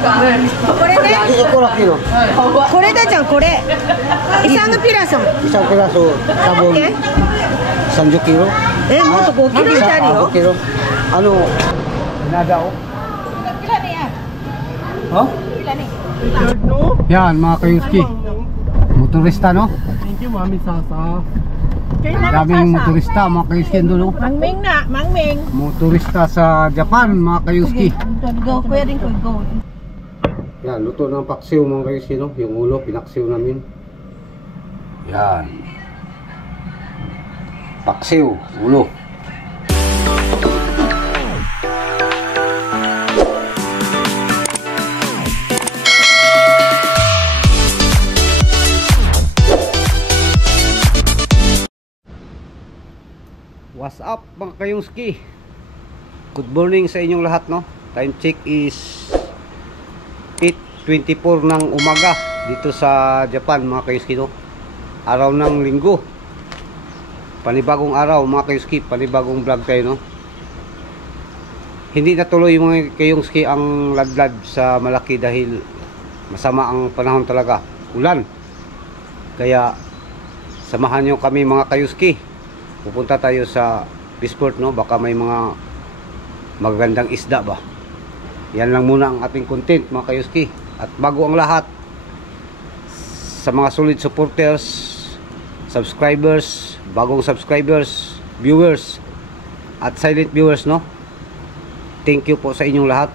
これね。これだじゃん、これ。Isang piraso. Isang piraso sabon. 30 kilo. もっと5キロってあるよ。 5 kilo. Ano? Nada o? Oh? Yan mga kayuski. Motorista no? Thank you Mami Sasa. Daming motorista mga kayuski doon. Mangming na, mangming. Motorista sa Japan mga kayuski. Go, kuya din ko, go. Yan, luto ng paksiw mga kayuski no? Yung ulo, pinaksiw namin. Yan. Paksiw, ulo. What's up mga kayuski? Good morning sa inyong lahat no. Time check is 8:24 ng umaga dito sa Japan mga kayuski no. Araw ng linggo. Panibagong araw mga kayuski, panibagong vlog tayo no. Hindi natuloy mga kayuski ang ladlad sa Malaki dahil masama ang panahon talaga. Ulan. Kaya samahan nyo kami mga kayuski. Pupunta tayo sa Fishport no, baka may mga magagandang isda ba. Yan lang muna ang ating content mga kayuski. At bago ang lahat, sa mga solid supporters, subscribers, bagong subscribers, viewers at silent viewers no, thank you po sa inyong lahat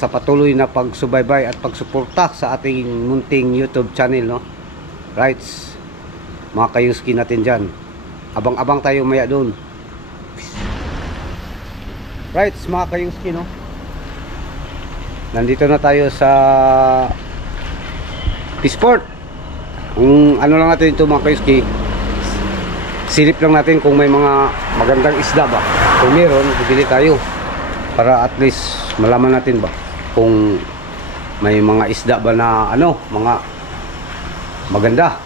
sa patuloy na pagsubaybay at pagsuporta sa ating munting YouTube channel no. Rights mga kayuski natin dyan. Abang-abang tayo maya doon. Right, mga kayuski no. Nandito na tayo sa Fishport. Ano lang natin ito mga kayuski, silip lang natin kung may mga magandang isda ba. Kung meron, bibili tayo para at least malaman natin ba kung may mga isda ba na ano, mga maganda.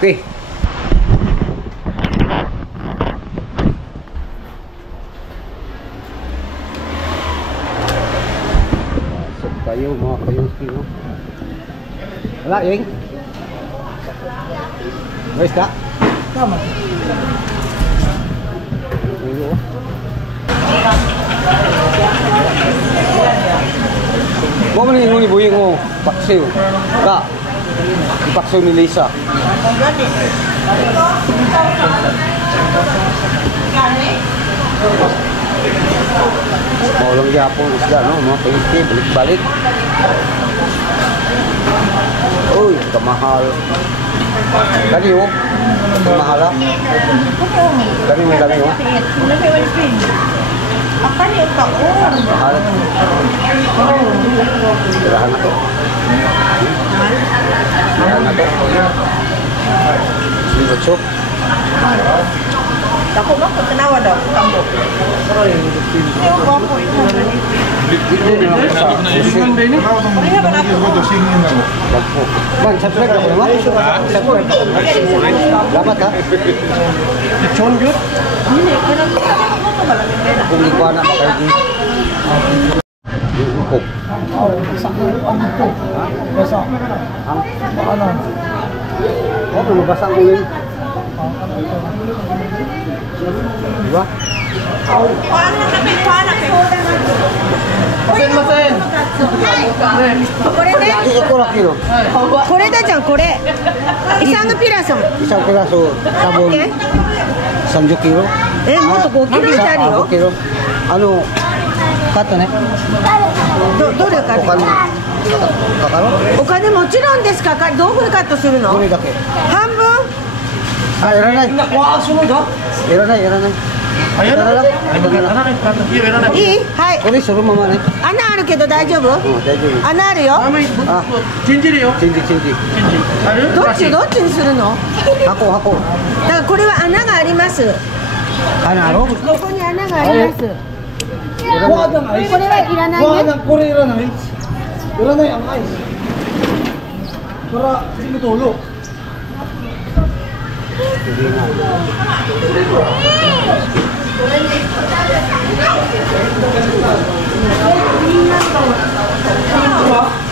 Okay. Tayo mga kayuski no. Wala yung where's that? Tama. Mo man yung ni buying mo paksiw ka paksiw ni Lisa. Maulang yapon isda no, mga kayuski, balik-balik. Uy, kamahal. Gani oh, kamahal ah. Gani may gani oh. Apa ni ito? Mahal. Sirahan na to. Sirahan na to. Sibot soup. Ako mo kung tanawa daw, tambo. Yung wapo ito. Bang, subscribe ako naman. Subscribe ako naman. Salamat ha. Chon good? Hindi, kailan mo ito malamig na. Kung ikaw na makaigi. Yung ukok. Ang ito. Basa. Ang? Ano? Oo, mabasa ang uling. Diba? Kuhaan na kami, kuhaan na kami. Masen. これね。kilo. これだじゃん、これ。Isang piraso. Isang piraso sabon. 30 kilo. もっと5キロってあるよ。 5 kilo. Ano? Kato ne? どれか。お金もちろんですか。どういうカットするの？どれだけ？半分？あ、いらない。いらない、いらない。いらない。いい？はい。これそのままね。穴あるけど大丈夫？うん、大丈夫。穴あるよ。あ、チンジリよ。チンジチンジ。どっちにするの？箱箱。だからこれは穴があります。穴あろ？ここに穴があります。これはいらないね。これいらない。いらない甘い。Para hindi matulog.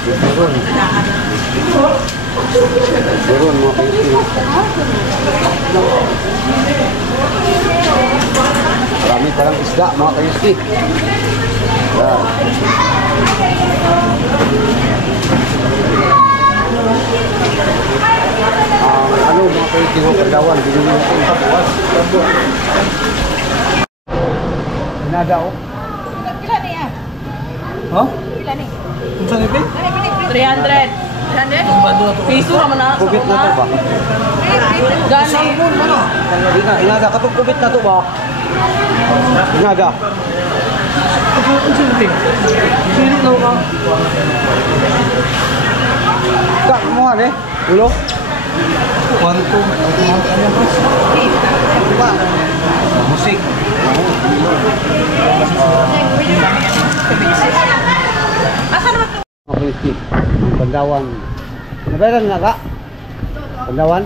Meron mga kayuski. Marami palang isda mga kayuski. Yan. Ano mga kayuski ng Pandawan, binili natin sa buwas. Hinada o? Kila ni ah? Ha? Kila ni? Kung saan ipin? 300. 300? Piso naman na. Kubit na to ba? Gani. Salmon mo na. Hinada, katong kubit na to ba? Hinada. Kung saan ipin? Sili na ka. Kak, mo nga eh. Ulo? Kwanto. Musik. Asa naman to? Okay, Steve. Pandawan. Nabayaran nga ka? Pandawan?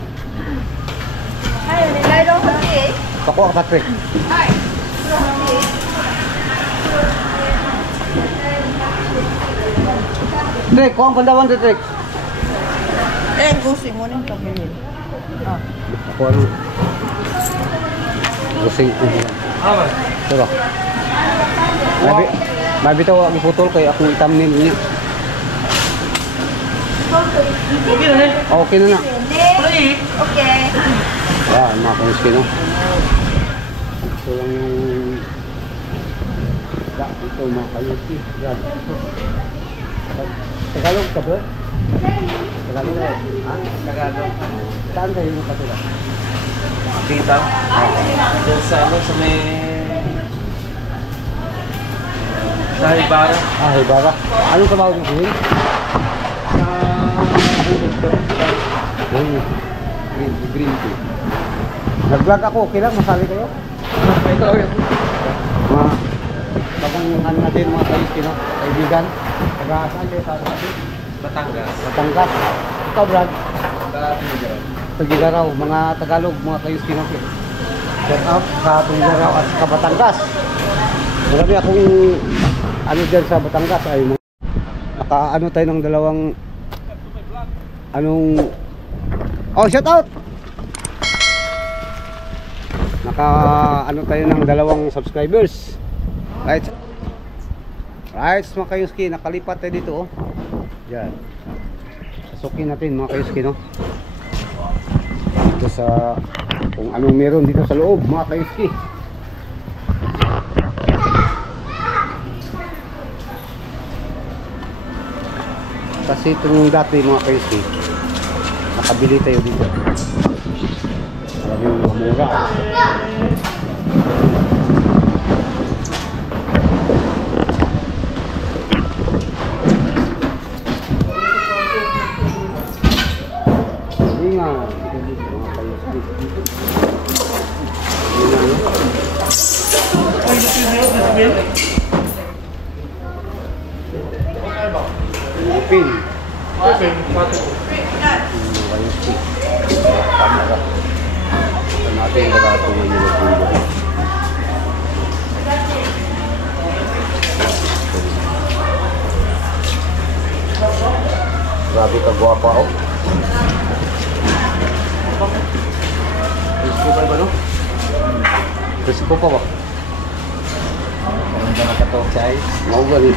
Ay, nilay daw sa eh. Pako ka, Patrick. Ay. Trek, kung ang Pandawan, Trek. Eh, gusto mo nang kapilin. Ako ano? Gusing ko. Diba? Mabitaw ako iputol kay akong thumbnail niya. Okay na eh. Okay na na. Okay. Yan, mga kayuski, no? Ito lang yung ito mga kayuski. Yan. Tagalog ka ba? Tagalog na eh. Ha? Tagalog. Saan kayo yung katula? Kita. Diyan sa ano, sa may... Sa Ibarra. Ah, Ibarra. Anong trabaho niyo yun? Green tea. Nag-vlog ako, okay lang, masali kayo? Ito, Mga bagong ano natin mga kayuski, no? Kaibigan. Taga-saan kayo sa atin? Batangas. Batangas. Ikaw, Brad? Tugigaraw, mga Tagalog, mga kayuski, no? Shout out sa Tugigaraw at sa Batangas. Marami akong ano dyan sa Batangas ay naka-ano tayo ng dalawang anong shout out! Naka-ano tayo ng dalawang subscribers. Right, mga kayuski, nakalipat tayo dito, oh. Yan. Pasukin natin mga kayuski, no? Dito sa kung anong meron dito sa loob mga kayuski. Kasi itong dati mga kayuski, nakabili tayo dito. Maraming mura. Pin. Okay, natin yung bagato ng Pilipino. Grabe ka guwapa, oh. Crispy pa ba, no? Crispy pa ba? Parang ka nakatok sa ice. Maugan eh.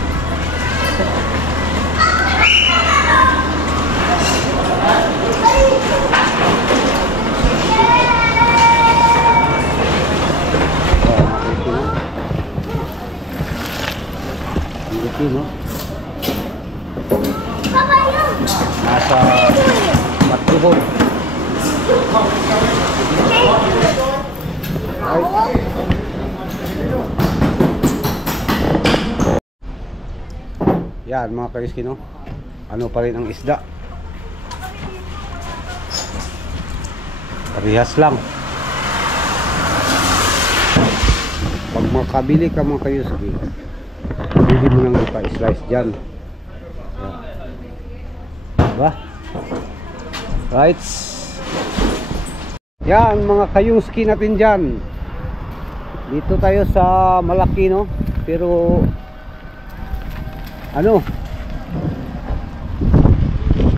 No? Nasa Matruhon. Yan mga kariski, no? Ano pa rin ang isda? Parehas lang. Pag makabili ka mga kariski, hindi mo nang ipa-slice dyan. Diba? Right. Yan mga kayuski natin dyan. Dito tayo sa Malaki, no? Pero ano,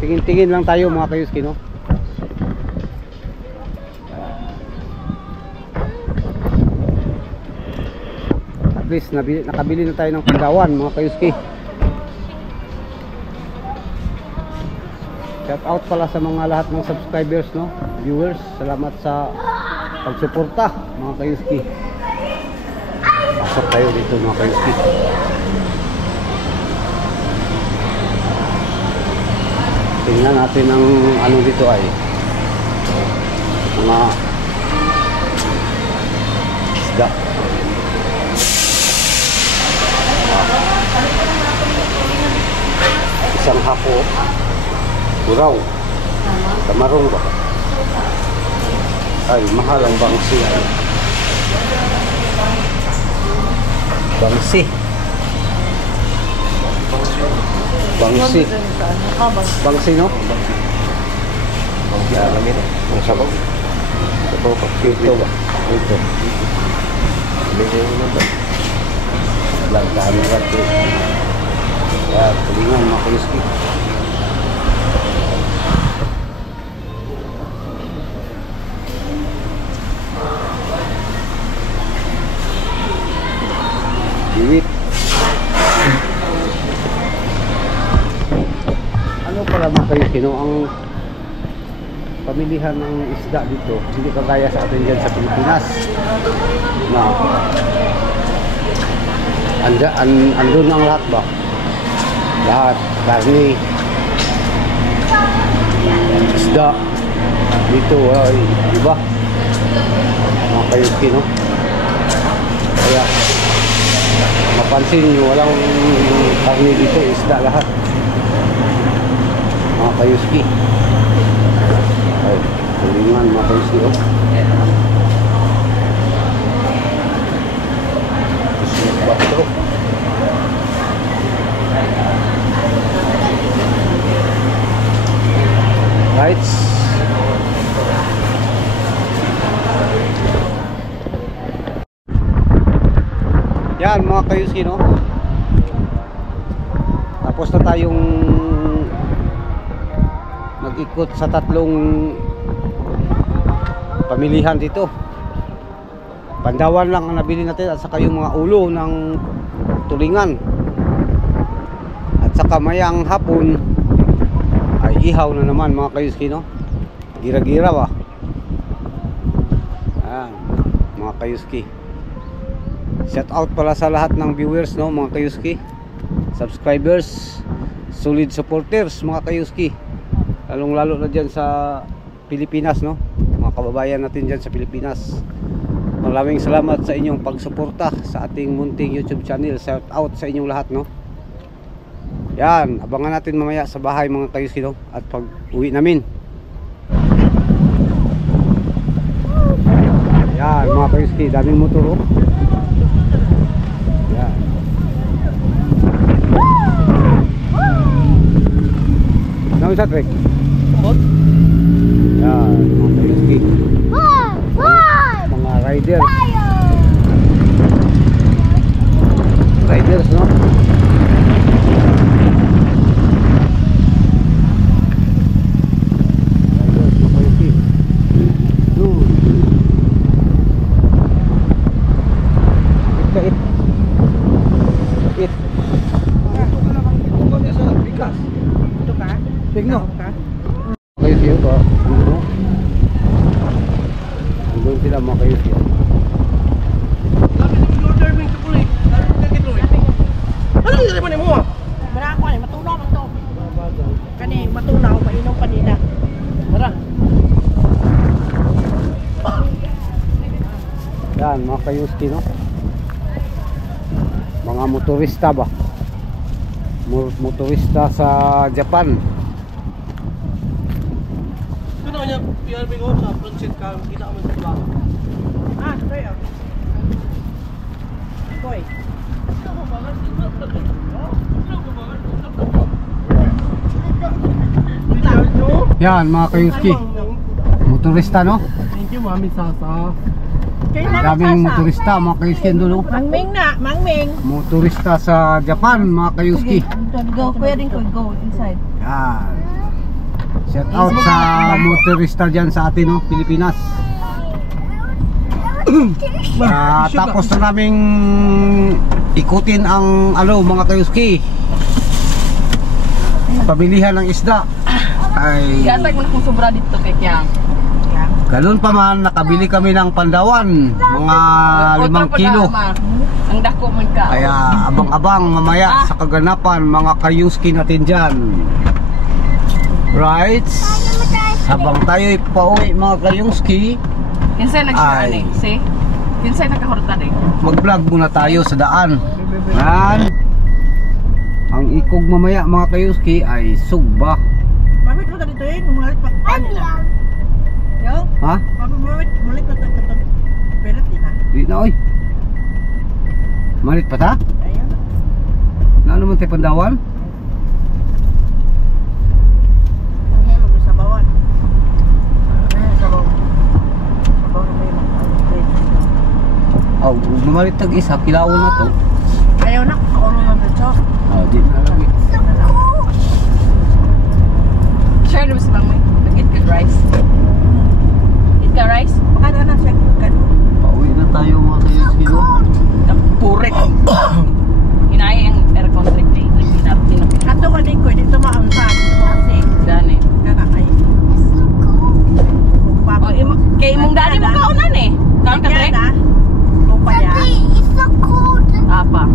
tingin-tingin lang tayo mga kayuski, no? At least nakabili na tayo ng pandawan mga kayuski. Shout out pala sa mga lahat ng subscribers, no? Viewers, salamat sa pagsuporta mga kayuski. Pasok tayo dito mga kayuski. Tingnan natin ang ano dito ay mga isda. Isang hapo, buraw, tamarong ba? Ay, mahal ang bangsi ay. Bangsi. Bangsi. Bangsi, no? Yan, lamin. Ang sabaw. Sabaw pa. Ito ba? Ito. Bigay mo na ba? Lantahan na ito. Yan, tulingan mga kayuski. Biwit. Ano pala mga kayuski, no? Ang pamilihan ng isda dito hindi kagaya sa atin dyan sa Pilipinas na andun ang lahat ba? Lahat, karne, isda dito ay iba mga kayuski, no? Kaya mapansin nyo walang karne dito, isda lahat mga kayuski. Ay, tulingan mga kayuski, oh. Bato. Lights. Yan mga kayuski, no? Tapos na tayong nag-ikot sa tatlong pamilihan dito. Pandawan lang ang nabili natin at saka yung mga ulo ng tulingan. At saka mayang hapon ay ihaw na naman mga kayuski, no? Gira-gira ba? Ayan, mga kayuski. Shout out pala sa lahat ng viewers, no, mga kayuski, subscribers, solid supporters mga kayuski. Lalong lalo na dyan sa Pilipinas, no? Mga kababayan natin dyan sa Pilipinas. Maraming salamat sa inyong pagsuporta sa ating munting YouTube channel. Shout out sa inyong lahat, no? Yan, abangan natin mamaya sa bahay mga kayuski, no? At pag uwi namin. Yan mga kayuski, daming motor, oh. Yan. Namin sa trek. Yan mga kayuski, mga riders. Riders, no? Tigno. Kayo siya ba? Ano? Doon sila mga kayo siya. Ano yung naman mo? Wala ako eh, matunaw man to. Kani matunaw, mainom pa nila. Tara. Yan mga kayuski, no? Mga motorista ba? Motorista sa Japan. Ano niya, PRB ko sa Francis ka, kita mo sa bago. Ah, boy. Boy. Yan mga kayuski, motorista, no? Thank you, Mami Sasa. Daming motorista mga kayuski, dulo. Mangming na, mangming. Motorista sa Japan mga kayuski. Go, pwedeng ko go inside. Yan. Shout out sa motorista dyan sa atin, no, Pilipinas. Tapos na naming ikutin ang mga kayuski. Pabilihan ng isda. Ay, Gatag mo na kung sobra dito kay Kyang. ganun pa man, nakabili kami ng pandawan, mga 5 kilo. Ang dako mo ka. Kaya abang-abang mamaya sa kaganapan, mga kayuski natin dyan. Right? Habang tayo'y pauwi mga kayuski, Kinsay nag-share ni? See? Kinsay nakahorta ni? mag-vlog muna tayo sa daan. Yan. Ang ikog mamaya mga kayuski ay sugba. Mamit mo ka dito eh, mumalit pa nila. Yo, Ha? mamit pa ito. Berat din ha. Di na oy. Malit pa ta? Ayan. Na naman tayo pandawan? Sabawan. Sabaw. Sabaw na may Aw, malit tag isa, kilawon na to. ayaw na, kaulo lang dito. Di na lagi. Share mo si Mami. Mag-eat ka rice. Eat ka rice? Baka na siya ganun. Pauwi na tayo mga kayuski, no? Purik. Hinaya ang aircon trick na ito. Ato ka din ko, dito maamsan. Kasi, Dani. kakakay. Kay imong dani mo kaunan eh. Kaon ka trek? Lupa niya. It's so cold Apa?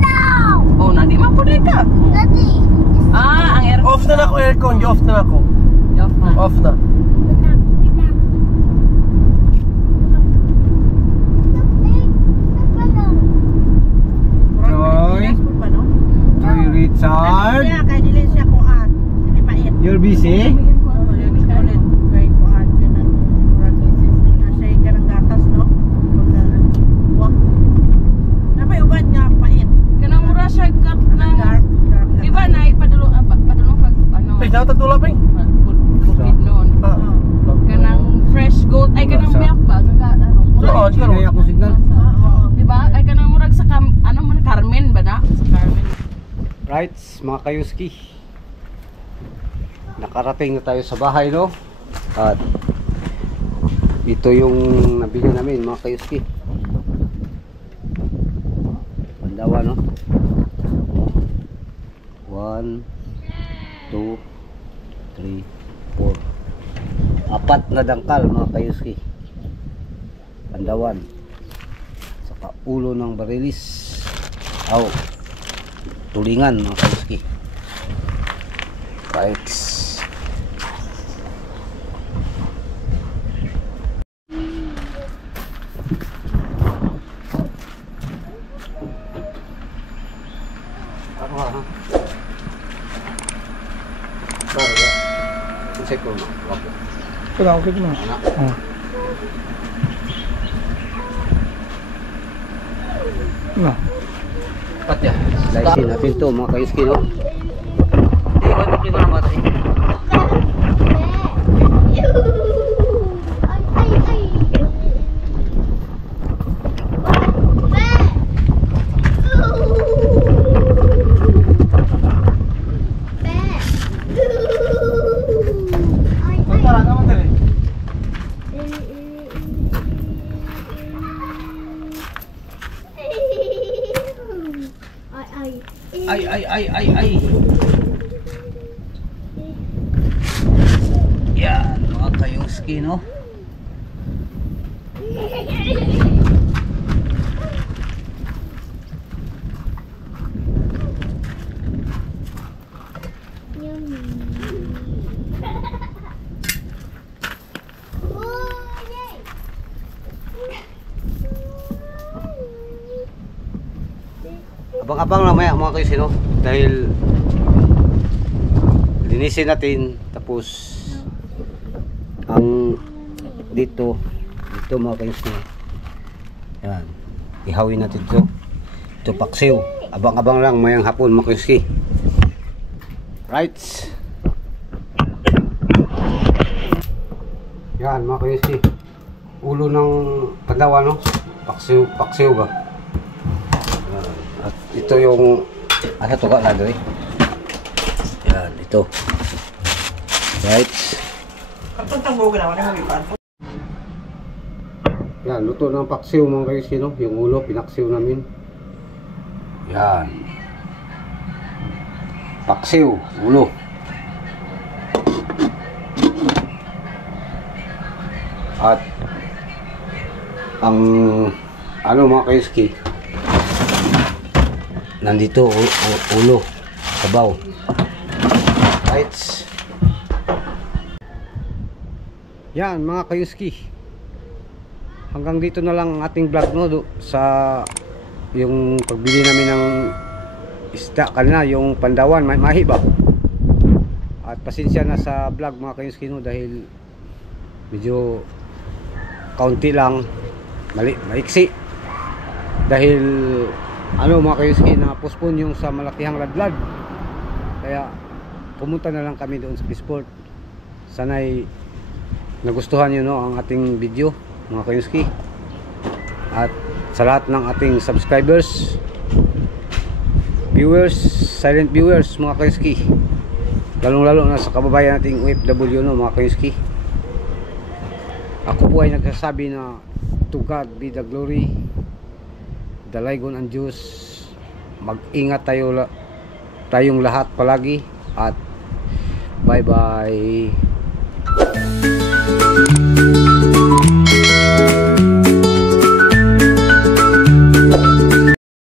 now. Oh, nadi man po ka. Daddy, Ang aircon. Off na ako aircon, off na ako. Off na. Off na. Roy? Roy Richard? Kaya dili siya kuhan. Hindi pait. You're busy? Kanang mura siya kat ng di ba na ipadulong padulong kag ano? Ay, nakatagdula pa eh. Food noon. Kanang fresh goat ay kanang milk ba? Ano? Oo, di ka Sinay ako signal. Di ba? Ay kanang murag sa ano man Carmen ba na? Sa Carmen. Right, mga kayuski. Nakarating na tayo sa bahay, no? At ito yung nabili namin, mga kayuski. Pandawa, no? 1, 2, 3, 4. 4 na dangkal, mga kayuski. Pandawan. Saka ulo ng barilis. Tulingan, mga kayuski. Right. Ako ha? Sorry, ya. Check ko na. Okay. Wala, okay na. Pat ya. Slicein natin to, mga kayuski, no? Wala mo ko na mata eh. Ay. Yan, mga kayuski, no? Abang-abang lang maya mga kayuski, no? Dahil linisin natin, tapos ang dito mga kayuski, yan, ihawin natin ito paksiw. Abang-abang lang mayang hapon mga kayuski. Right, yan mga kayuski, ulo ng pandawa, no? Paksiw ba? At ito yung asa to ka lado eh. Yan, ito. Right. Yan, luto ng paksiw mga kayuski, no? Yung ulo, pinaksiw namin. Yan. Paksiw, ulo. At ang ano mga kayuski, nandito ulo, sabaw. Right. Yan mga kayuski, hanggang dito na lang ang ating vlog, no, sa yung pagbili namin ng isda kanina, yung Pandawan, mahiba. At pasensya na sa vlog mga kayuski, no, dahil medyo kaunti lang, maiksi dahil ano mga kayuski, na postpone yung sa Malakihang Ladlad, kaya pumunta na lang kami doon sa Peaceport. Sana'y nagustuhan nyo, no, ang ating video mga kayuski, at sa lahat ng ating subscribers, viewers, silent viewers mga kayuski, lalong lalo na sa kababayan nating OFW, no, mga kayuski. Ako po ay nagsasabi na to God be the glory, dalaygon ang Diyos. Mag-ingat tayong lahat palagi, at bye bye.